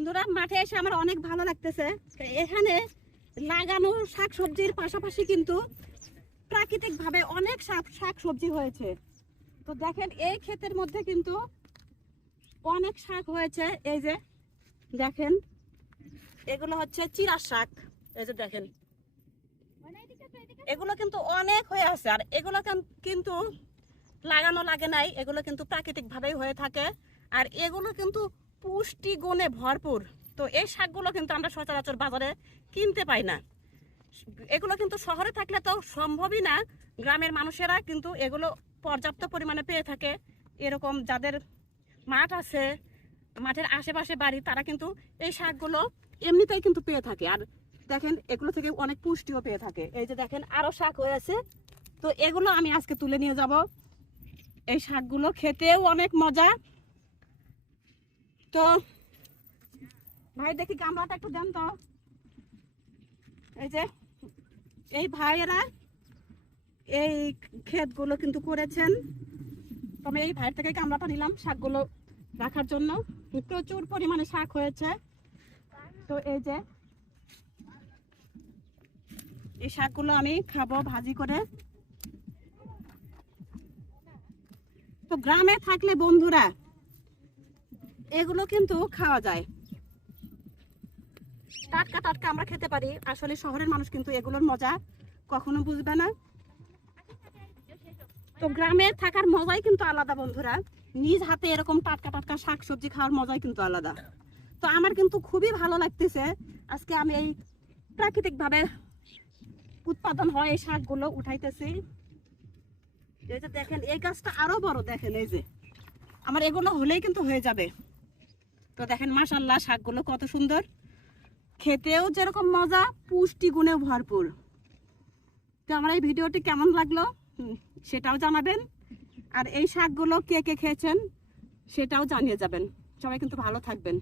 বন্ধুরা, মাঠে এসে আমার অনেক ভালো লাগতেছে। এখানে লাগানো শাকসবজির পাশাপাশি কিন্তু প্রাকৃতিক ভাবে অনেক শাকসবজি হয়েছে। তো দেখেন এই ক্ষেতের মধ্যে কিন্তু অনেক শাক হয়েছে। এই যে দেখেন, এগুলো হচ্ছে চিরা শাক। এই যে দেখেন, এগুলো কিন্তু অনেক হয়ে আছে। আর এগুলো কিন্তু লাগানো লাগে নাই, এগুলো কিন্তু প্রাকৃতিক ভাবেই হয়ে থাকে। আর এগুলো কিন্তু পুষ্টি গুণে ভরপুর। তো এই শাকগুলো কিন্তু আমরা সচরাচর বাজারে কিনতে পাই না। এগুলো কিন্তু শহরে থাকলে তো সম্ভবই না। গ্রামের মানুষেরা কিন্তু এগুলো পর্যাপ্ত পরিমাণে পেয়ে থাকে। এরকম যাদের মাঠ আছে, মাঠের আশেপাশে বাড়ি, তারা কিন্তু এই শাকগুলো এমনিতেই কিন্তু পেয়ে থাকে। আর দেখেন, এগুলো থেকে অনেক পুষ্টিও পেয়ে থাকে। এই যে দেখেন, আরো শাক হয়েছে। তো এগুলো আমি আজকে তুলে নিয়ে যাব। এই শাকগুলো খেতেও অনেক মজা। তো ভাই, দেখি গামলাটা একটু দেন তো। এই যে এই ভাইয়েরা এই ক্ষেতগুলো কিন্তু করেছেন। তো আমি এই ভাইয়ের থেকে গামলাটা নিলাম শাকগুলো রাখার জন্য। প্রচুর পরিমাণে শাক হয়েছে। তো এই যে এই শাকগুলো আমি খাবো ভাজি করে। তো গ্রামে থাকলে বন্ধুরা এগুলো কিন্তু খাওয়া যায়, টাটকা টাটকা আমরা খেতে পারি। আসলে শহরের মানুষ কিন্তু এগুলোর মজা কখনো বুঝবে না। তো গ্রামে থাকার মজাই কিন্তু আলাদা বন্ধুরা। নিজ হাতে এরকম টাটকা টাটকা শাকসবজি খাওয়ার মজাই কিন্তু আলাদা। তো আমার কিন্তু খুবই ভালো লাগতেছে। আজকে আমি এই প্রাকৃতিক ভাবে উৎপাদন হয় এই শাকগুলো উঠাইতেছি। এই যে দেখেন, এই গাছটা আরো বড়। দেখেন, এই যে আমার এগুলো হলেই কিন্তু হয়ে যাবে। তো দেখেন, মাশাআল্লাহ, শাকগুলো কত সুন্দর, খেতেও যেরকম মজা, পুষ্টি গুণেও ভরপুর। তো আমার এই ভিডিওটি কেমন লাগলো সেটাও জানাবেন। আর এই শাকগুলো কে কে খেয়েছেন সেটাও জানিয়ে যাবেন। সবাই কিন্তু ভালো থাকবেন।